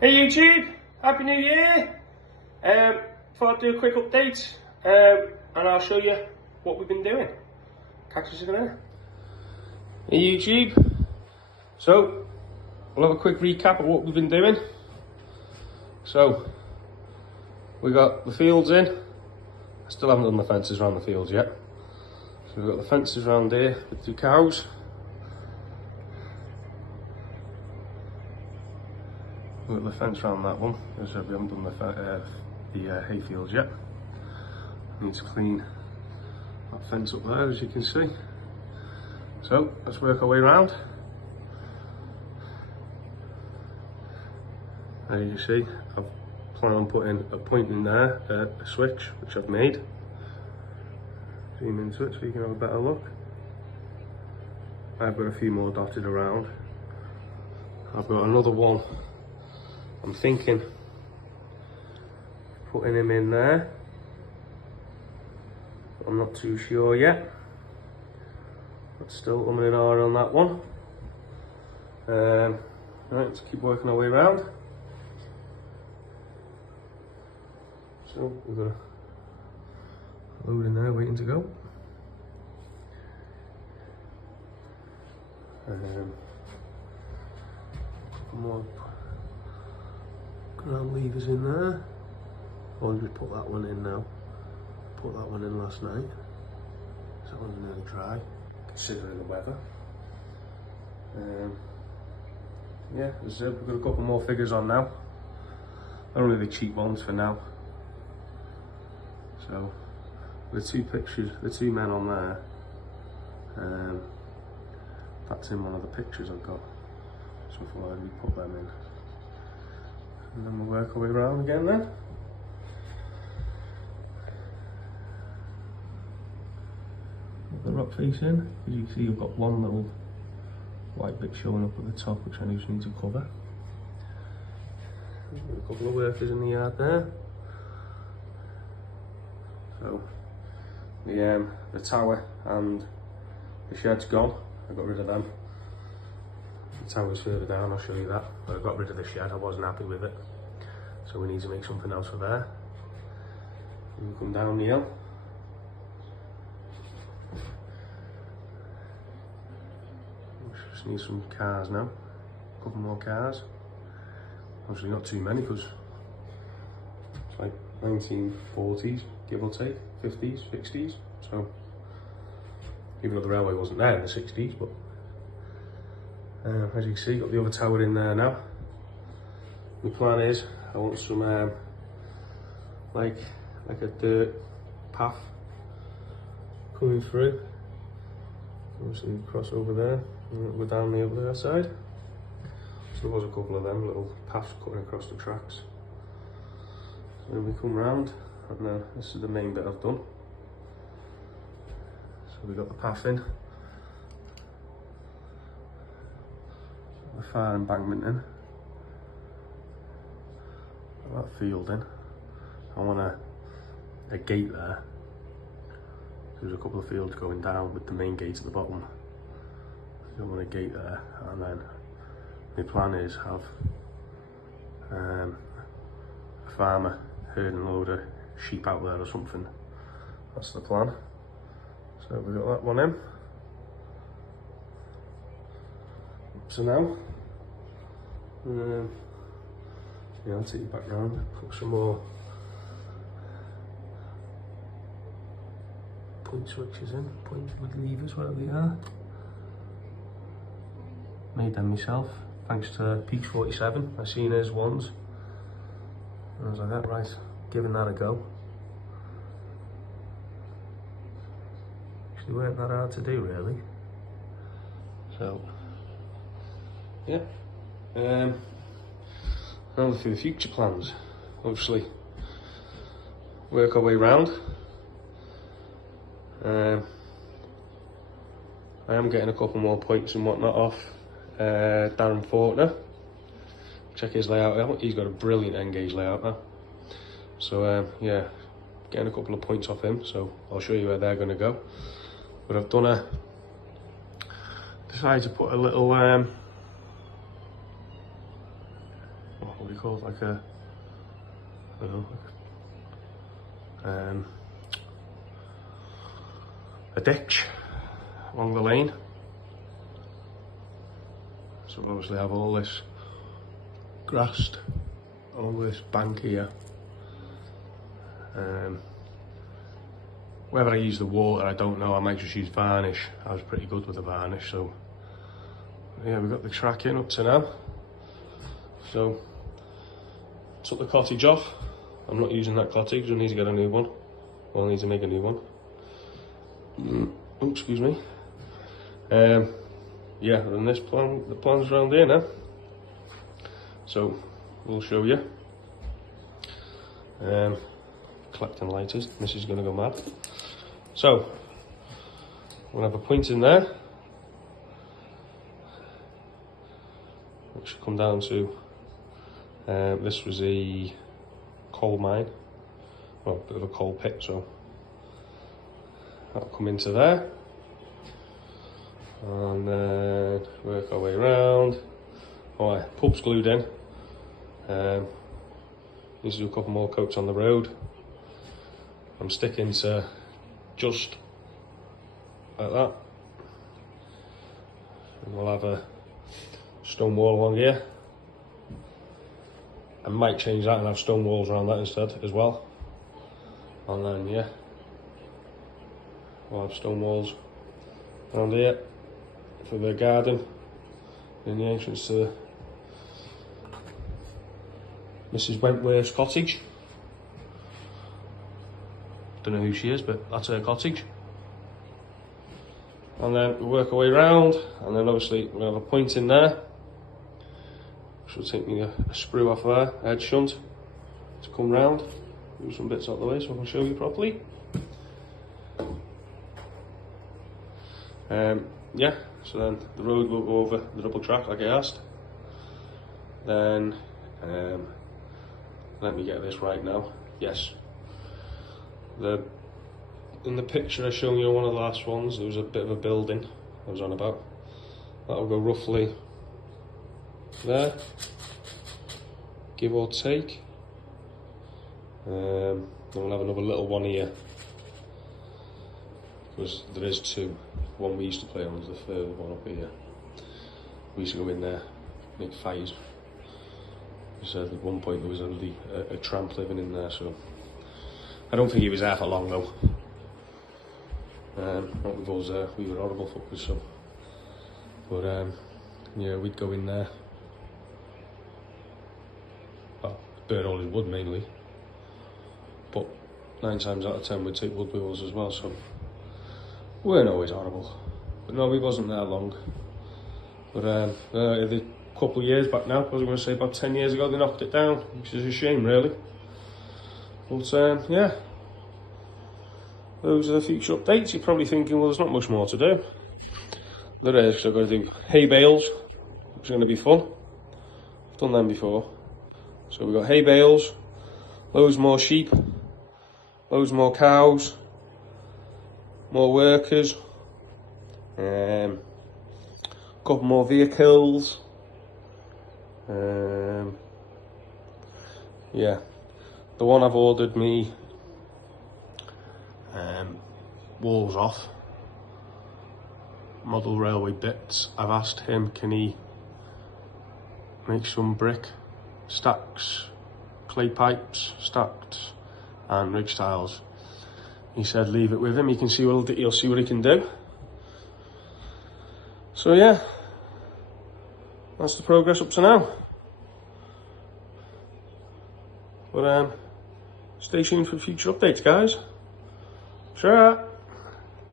Hey YouTube, Happy New Year! Thought I'd do a quick update and I'll show you what we've been doing. Catch us in there. Hey YouTube, so we'll have a quick recap of what we've been doing. So we got the fields in. I still haven't done the fences around the fields yet. So we've got the fences around here with the cows. We've got the fence around that one, because we haven't done the hay fields yet. Need to clean that fence up there, as you can see. So let's work our way around. As you can see, I've planned on putting a point in there, a switch, which I've made. Zoom into it so you can have a better look. I've got a few more dotted around. I've got another one. I'm thinking putting him in there. I'm not too sure yet. But still umming and ahhing on that one. Right, let's keep working our way around. So we've got a load in there waiting to go. More ground levers in there. I'll just put that one in now. Put that one in last night. So that one's nearly dry, considering the weather. Yeah, we've got a couple more figures on now. Only the cheap ones for now. So the two pictures, the two men on there. That's in one of the pictures I've got. So I thought I'd put them in. And then we'll work our way around again then. Put the rock face in. As you can see, I've got one little white bit showing up at the top, which I just need to cover. A couple of workers in the yard there. So the tower and the shed's gone. I got rid of them. The tower's further down, I'll show you that. But I got rid of the shed, I wasn't happy with it. So we need to make something else for there. We come down the hill. Just need some cars now. A couple more cars. Obviously not too many because it's like 1940s, give or take, 50s, 60s. So even though the railway wasn't there in the 60s, but as you can see, got the other tower in there now. My plan is I want some like a dirt path coming through. Obviously cross over there and we're down the other side. So there was a couple of them little paths cutting across the tracks. So then we come round and then this is the main bit I've done. So we got the path in. The fire embankment in. That field in. I want a gate there. There's a couple of fields going down with the main gate at the bottom. I want a gate there, and then my plan is have a farmer herding a load of sheep out there or something. That's the plan. So we got that one in. So now, yeah, I'll take you back round, put some more point switches in, point with levers, whatever they are. Made them myself, thanks to Peach 47. I seen his ones, and I was like, right, giving that a go. Actually weren't that hard to do, really. So, yeah. Now for the future plans, obviously work our way round. I am getting a couple more points and whatnot off Darren Faulkner. Check his layout out, he's got a brilliant N-gauge layout now. So yeah, getting a couple of points off him, so I'll show you where they're going to go. But I've decided to put a little do you call it, like a, I don't know, a ditch along the lane. So we'll obviously have all this grassed along this bank here. Whether I use the water, I don't know. I might just use varnish. I was pretty good with the varnish, so yeah, we've got the track in up to now. So took the cottage off. I'm not using that cottage. I need to get a new one. Well, I need to make a new one. Oh, excuse me. Yeah, and this plan, the plan's around here now. So we'll show you. Collecting lighters. This is going to go mad. So we'll have a point in there, which should come down to. This was a coal mine, well, a bit of a coal pit, so that'll come into there, and then work our way around. Oh, yeah, pub's glued in. Need to do a couple more coats on the road. I'm sticking to just like that, and we'll have a stone wall along here. I might change that and have stone walls around that instead as well. And then yeah, we'll have stone walls around here for the garden in the entrance to Mrs. Wentworth's cottage. Don't know who she is, but that's her cottage. And then we work our way around, and then obviously we'll have a point in there. Should take me a sprue off there, head shunt, to come round, move some bits out of the way so I can show you properly. Yeah, so then the road will go over the double track like I asked. Then, let me get this right now. Yes. In the picture I showed you, one of the last ones, there was a bit of a building I was on about. That'll go roughly there, give or take. Then we'll have another little one here, because there is two. One we used to play on is the further one up here. We used to go in there, make fires. So at one point there was a tramp living in there, so I don't think he was there for long though. Not with us, we were horrible fuckers, so. But yeah, we'd go in there. Well, burn all his wood mainly, but 9 times out of 10 we'd take wood with us as well, so we weren't always horrible. But no, we wasn't there long. But the couple of years back now, I was going to say about 10 years ago, they knocked it down, which is a shame really. But yeah, those are the future updates. You're probably thinking, well, there's not much more to do. There is, because I've got to do hay bales, which is going to be fun. I've done them before. So we've got hay bales, loads more sheep, loads more cows, more workers, a couple more vehicles. Yeah, the one I've ordered me walls off, model railway bits. I've asked him, can he make some brick stacks, clay pipes stacked, and ridge tiles. He said leave it with him, you can see what he'll see what he can do. So yeah, that's the progress up to now. But stay tuned for future updates, guys. Sure.